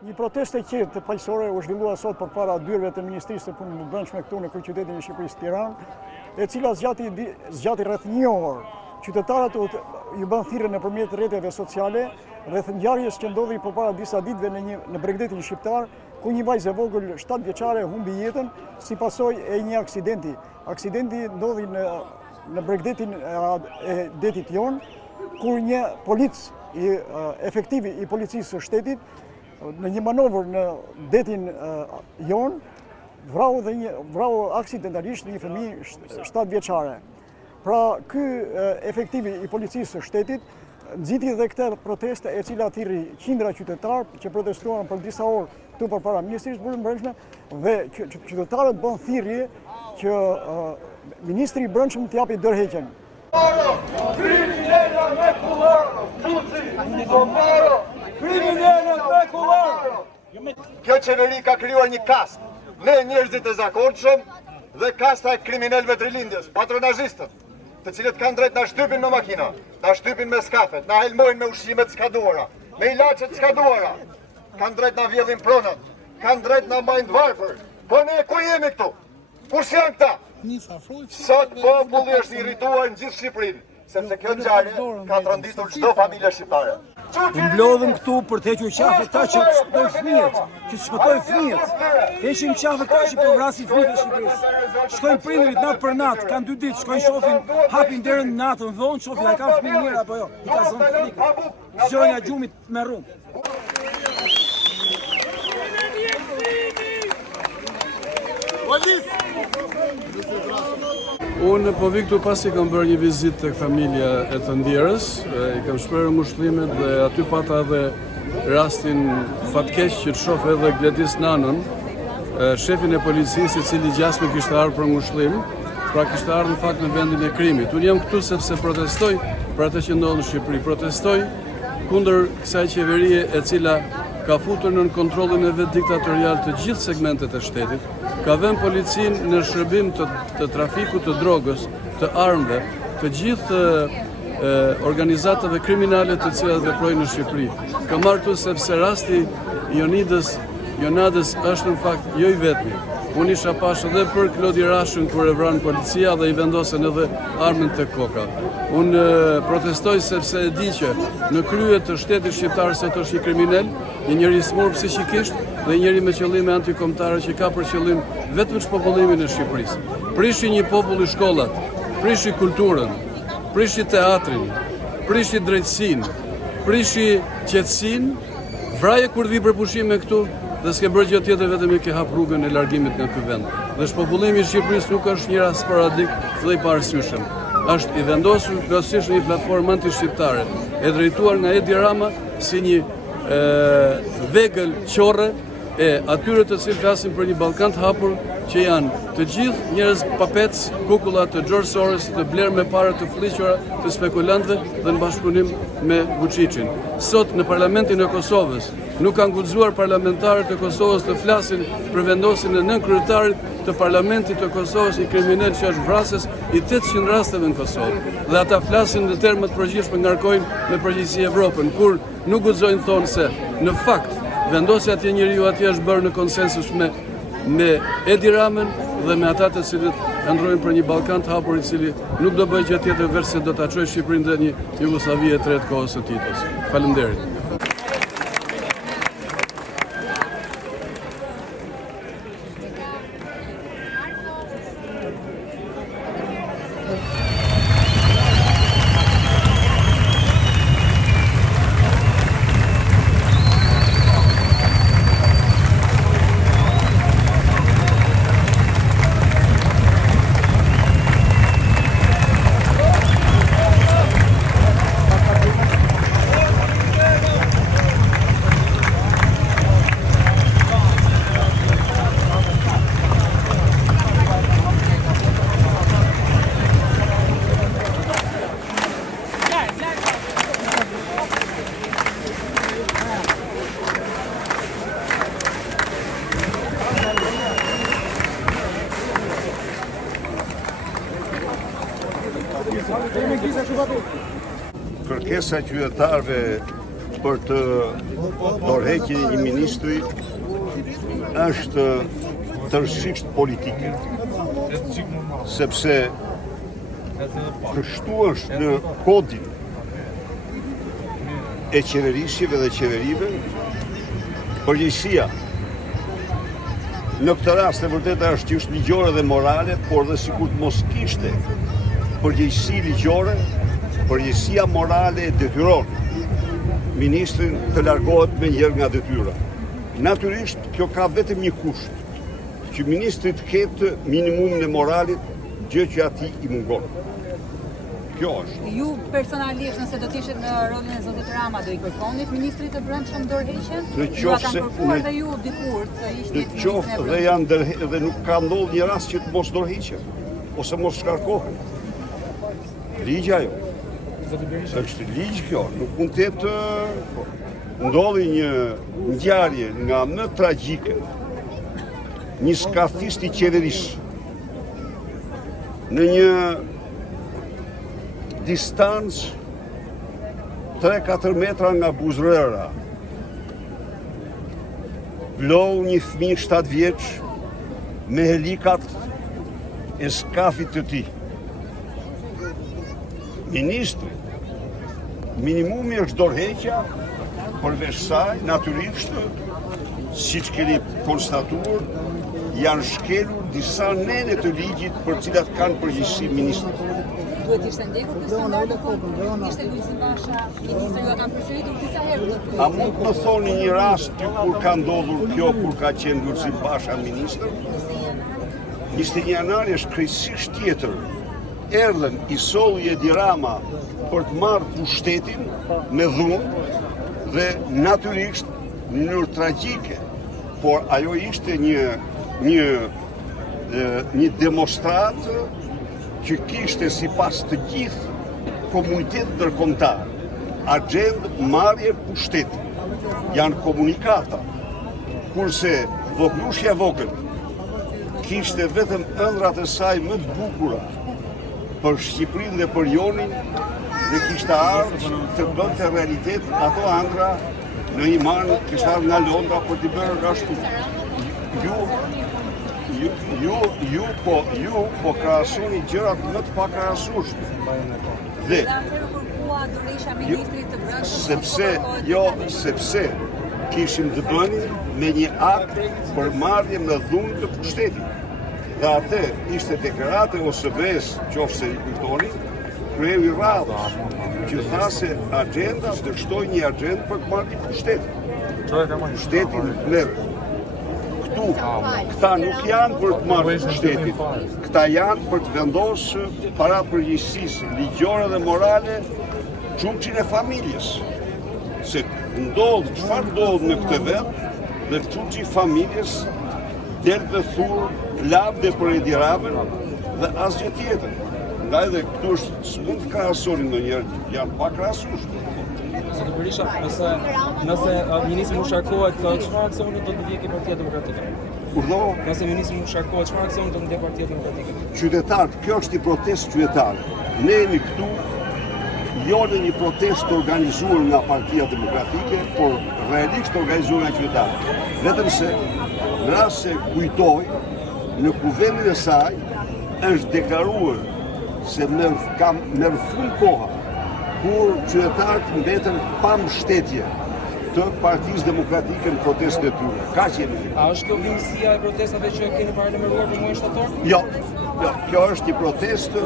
Një protestë e qetë të paqësore u zhvillua sot përpara dyerve të Ministrisë së Punëve të Brendshme këtu në kryeqytetin e Shqipërisë Tiranë, e cila zgjati rreth një orë. Qytetarët ju bën thirrje nëpërmjet rrjeteve sociale rreth ngjarjes që ndodhi përpara disa ditëve në Bregdetin shqiptar, ku një vajzë e vogël 7 vjeçare humbi jetën si pasojë e një aksidenti. Aksidenti ndodhi në Bregdetin e detit jon, kur një polic efektiv i policisë së shtetit në një manovër në detin jon, vrau aksidentalisht një fëmijë 7 vjeçare. Pra, ky efektivi i policisë së shtetit nxiti dhe këtë proteste e cila thirri qindra qytetarë që protestuan për disa orë këtu përpara Ministrisë së Punëve të Brendshme dhe qytetarët bën thirrje që Ministri i Brendshëm t'i japi dorëheqjen. Kjo qeveri ka krijuar një kast, ne njerëzit e zakonshëm dhe kasta e kriminalëve të rilindjes, patronazhistët, të cilët kanë drejt na shtypin me makina, na shtypin me skafet, na helmojnë me ushqimet skaduara, me ilaçet skaduara, kanë drejt na vjedhin pronat, kanë drejt na mbajnë varfër. Po ne ku jemi këtu? Kush janë këta? Sot populli është irrituar në gjithë Shqipërinë, sepse kjo ngjarje ka tronditur çdo familje shqiptare. Mblodhëm këtu për të hequr qafë ata që shpëtojnë fëmijët, Heqim qafë ata që po vrasin fëmijët e Shqipërisë. Shkojnë prindërit natë për natë, kanë 2 ditë, shkojnë shohin, hapin derën natën, vonë shohin a kanë fëmijë mirë apo jo. I ka zonë frikë. Zgjonja gjumit me rrumë. Unë po vi këtu pasi kam bërë një vizitë tek familja e të ndjerës, i kam shprehur ngushëllimet dhe aty pata edhe rastin fatkeq që të shoh edhe Gledis Nanën, shefin e policisë i cili gjasme kishte ardhur për ngushëllim, pra kishte ardhur në fakt në vendin e krimit. Unë jam këtu sepse protestoj për atë që ndodh në Shqipëri, protestoj kundër kësaj qeverie e cila ka futur nën kontrollin e vet diktatorial të gjithë segmentet e shtetit, ka vënë policinë në shërbim të trafikut të drogës, të armëve, të gjithë organizatave kriminale të cilat veprojnë në Shqipëri. Ka marrë këtu sepse rasti Jonadës është në fakt jo i vetmi. Unë isha pash edhe për Klodi Rashën kur e vranë policia dhe i vendosen edhe armën tek koka. Unë protestoj sepse e di që në krye të shtetit shqiptar sot është një kriminal, një njeri i smur psiqikisht dhe një njeri me qëllime antikombëtare që ka për qëllim vetëm shpopullimin e Shqipërisë. Prishi një popull i shkollat, prishi kulturën, prishi teatrin, prishi drejtësinë, prishi qetësinë, vraje kur vi për pushime këtu dhe s'ke bërë gjë tjetër vetëm e ke hap rrugën e largimit nga ky vend. Dhe shpopullimi i Shqipërisë nuk është një rast sporadik dhe i parësyeshëm. Është i vendosur kryesisht në një platformë anti-shqiptare, e drejtuar nga Edi Rama si një vegël qorre e atyre të cilë flasin për një Ballkan të hapur që janë të gjithë njerëz papec, kukulla të George Soros, të blerë me parë të fllihura, të spekulantëve dhe në bashkëpunim me Vučićin. Sot në Parlamentin e Kosovës nuk kanë guxuar parlamentarët e Kosovës të flasin për vendosin e nënkryetarit të Parlamentit të Kosovës, i kriminal që është vrasës i 800 rasteve në Kosovë. Dhe ata flasin në terma të përgjithshëm, ngarkojnë me përgjithësi Evropën, kur nuk guxojnë thonë se në fakt vendosja atje njeriu atje është bërë në konsensus me Edi Ramën dhe me ata të cilët ndrojnë për një Ballkan të hapur i cili nuk do bëjë gjë tjetër veç se do ta çojë Shqipërinë në një Jugosllavi e tretë kohës së Titos. Faleminderit. Kërkesa e qytetarëve për të dorëheqjen e një ministri është tërësisht politike, sepse kështu është në kodin e qeverisjeve dhe qeverive, përgjegjësia në këtë rast e vërteta është që është ligjore dhe morale, por dhe sikur të mos kishte përgjegjësi ligjore, përgjegjësia morale e detyron ministrin të largohet me njërë nga detyra. Natyrisht, kjo ka vetëm një kusht, që ministri të ketë minimumin e moralit, gjë që ati i mungon. Kjo është. Ju personalisht, nëse do të ishit në rolin e zotit Rama, do i kërkonit ministrit të brendshëm dorëheqjen? Ju a kanë kërkuar dhe ju dikur të ishit Në qoftë dhe janë dhe nuk ka ndodhur një rast që të mos dorëhiqen ose mos shkarkohen. Ligja jo. Është ligj kjo, nuk mund të jetë ndodhi një ngjarje nga më tragjike, një skafist i qeverisë në një distancë 3-4 metra nga buzërëra. Vlau një fëmijë 7 vjeç me helikat e skafit të tij. Ministri, minimumi është dorëheqja, përveç saj, natyrisht, siç keni konstatuar, janë shkelur disa nene të ligjit për cilat kanë përgjegjësi ministri. Duhet ishte ndjekur ky standard apo ishte Lulzim Basha, ministri ju kanë përsëritur disa herë këtë? A mund të më thoni një rast kur ka ndodhur kjo, kur ka qenë Lulzim Basha ministër? 21 janari është krejtësisht tjetër. Erdhen i solli Edi Rama për të marrë pushtetin me dhunë dhe natyrisht në mënyrë tragjike, por ajo ishte një demonstratë që kishte sipas të gjithë komunitetit ndërkombëtar agjendë marrje pushteti. Janë komunikata, kurse voglushja vogël kishte vetëm ëndrat e saj më të bukura për Shqipërinë dhe për Jonin dhe kishte ardhur të bënte realitet ato ëndra në një marrë kishte ardhur nga Londra për të bërë ashtu. Ju po krahasoni gjërat më të pakrahasueshme. Dhe sepse kishim të bënim me një akt për marrje me dhunë të pushtetit. Dhe atë ishte deklarate OSB-s, qofse i kujtoni, kreu i radhës, që tha se agenda të shtoj një agendë për të marrë një pushtetit. Pushtetin neve. Këta nuk janë për të marrë pushtetit. Këta janë për të vendosë para përgjegjësisë ligjore dhe morale çuçin e familjes. Se ndodh, çfarë ndodh në këtë vend, dhe çuçi i familjes del dhe thurë lavde për Edi Ramën dhe asgjë tjetër. Nga edhe këtu s'mund të krahasoni ndonjëherë, janë pa krahasueshme. Zotë Berisha, nëse ministri Musharkohet, çfarë aksioni do të ndjekë Partia Demokratike? Urdhëro? Nëse ministri Musharkohet, çfarë aksioni do të ndjekë Partia Demokratike? Qytetarët, kjo është një protestë qytetare. Ne jemi këtu jo në një protestë organizuar nga Partia Demokratike, por realisht organizuar nga qytetarët. Vetëm se në rast se kujtoj, në kuvendin e saj është deklaruar se merr fund koha kur qytetarët mbeten pa mbështetje të Partisë Demokratike në protestën e tyre. Kaq jemi. A është kjo vimësia e protestave që keni paralajmëruar për muajin shtator? Jo, kjo është një protestë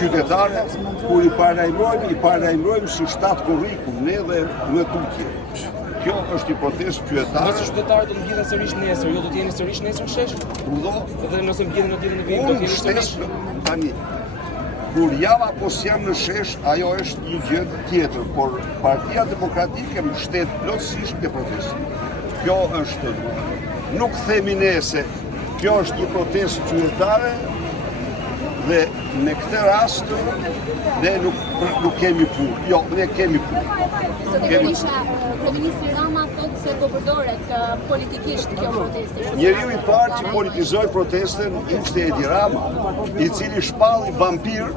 qytetare kur i paralajmërojmë si shtat kurrikum, ne dhe në tutje. Kjo është një protestë qytetare. Nëse qytetarët do të mbjeden sërish nesër, jo do të jeni sërish nesër në shesh? Dhe nëse mbjeden në ditën e vijim, do të jeni sërish? Tani, kur java po jam në shesh, ajo është një gjë tjetër, por Partia Demokratike mbështet plotësisht këtë protestë. Kjo është, nuk themi ne se kjo është një protestë qytetare dhe në këtë rast ne nuk kemi punë. Jo, ne kemi punë. Kryeministri Rama thotë se po përdoret politikisht kjo protestë. Njeriu i parë që politizoi protestën ishte Edi Rama, i cili shpalli vampir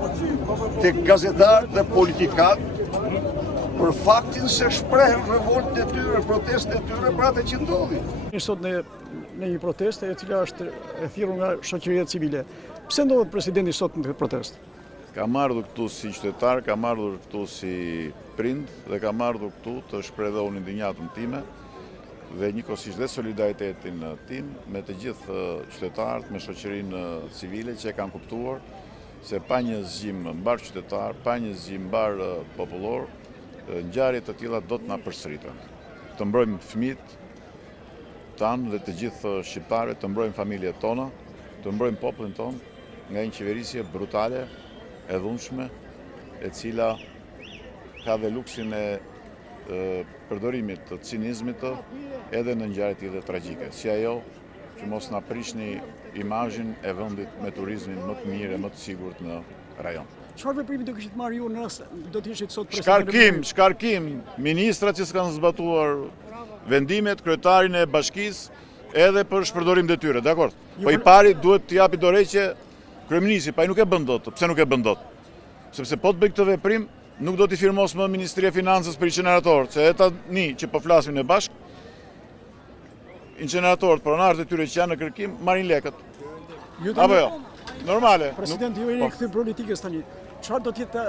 tek gazetarët dhe politikanët për faktin se shprehen revoltën e tyre, protestën e tyre për atë që ndodhi. Sot në një protestë e cila është e thirrur nga shoqëria civile. Pse ndodhet presidenti sot në këtë protestë? Kam ardhur këtu si qytetar, kam ardhur këtu si prind dhe kam ardhur këtu të shprehoj ndinjatën time dhe njëkohësisht dhe solidaritetin tim me të gjithë qytetarët, me shoqërinë civile që e kanë kuptuar se pa një zgjim mbar qytetar, pa një zgjim mbar popullor, ngjarje të tilla do të na përsëriten. Të mbrojmë fëmijët tanë dhe të gjithë shqiptarët, të mbrojmë familjet tona, të mbrojmë popullin tonë nga një qeverisje brutale, e dhunshme, e cila ka dhe luksin e përdorimit të cinizmit edhe në ngjarje të tilla tragjike, si ajo që mos na prishni imazhin e vendit me turizmin më të mirë e më të sigurt në rajon. Çfarë veprimi do kishit marrë ju në rast do të ishit sot president? Shkarkim, ministrat që s'kanë zbatuar vendimet, kryetarin e bashkisë edhe për shpërdorim detyre, dakor? Po i pari duhet të japi dorëheqje kryeministri, pa ai nuk e bën dot. Pse nuk e bën dot? Sepse po të bëj këtë veprim, nuk do t'i firmos më Ministria e Financës për incinerator, se e tani që po flasim në bashk, incineratorët, pronarët e tyre që janë në kërkim, marrin lekët. Apo jo? Normale. Presidenti ju jeni këthy politikës tani. Çfarë do të jetë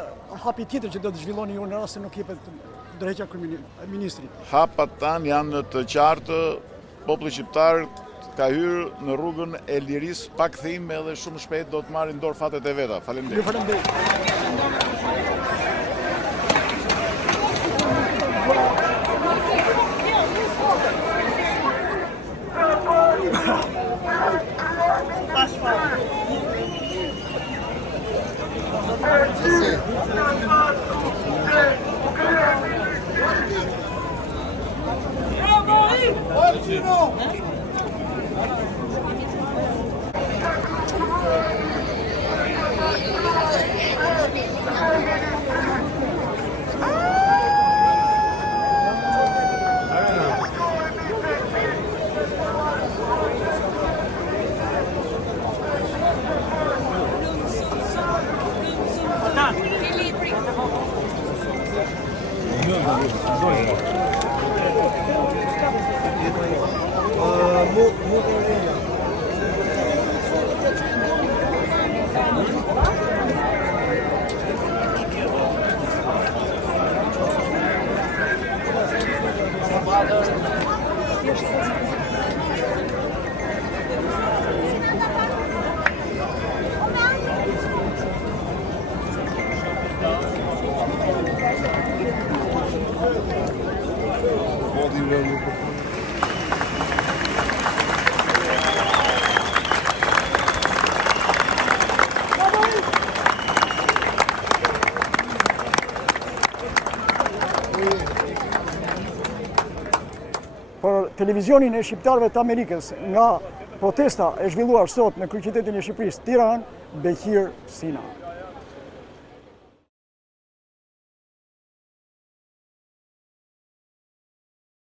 hapi tjetër që do të zhvilloni ju në rast se nuk jepet drejtja kryeministrit? Hapat tanë janë të qartë, populli shqiptar ka hyrë në rrugën e lirisë pa kthim edhe shumë shpejt do të marrin dorë fatet e veta. Faleminderit. Ju faleminderit. Por televizionin e shqiptarëve të Amerikës nga protesta e zhvilluar sot në kryeqytetin e Shqipërisë, Tiranë, Bekir Sina.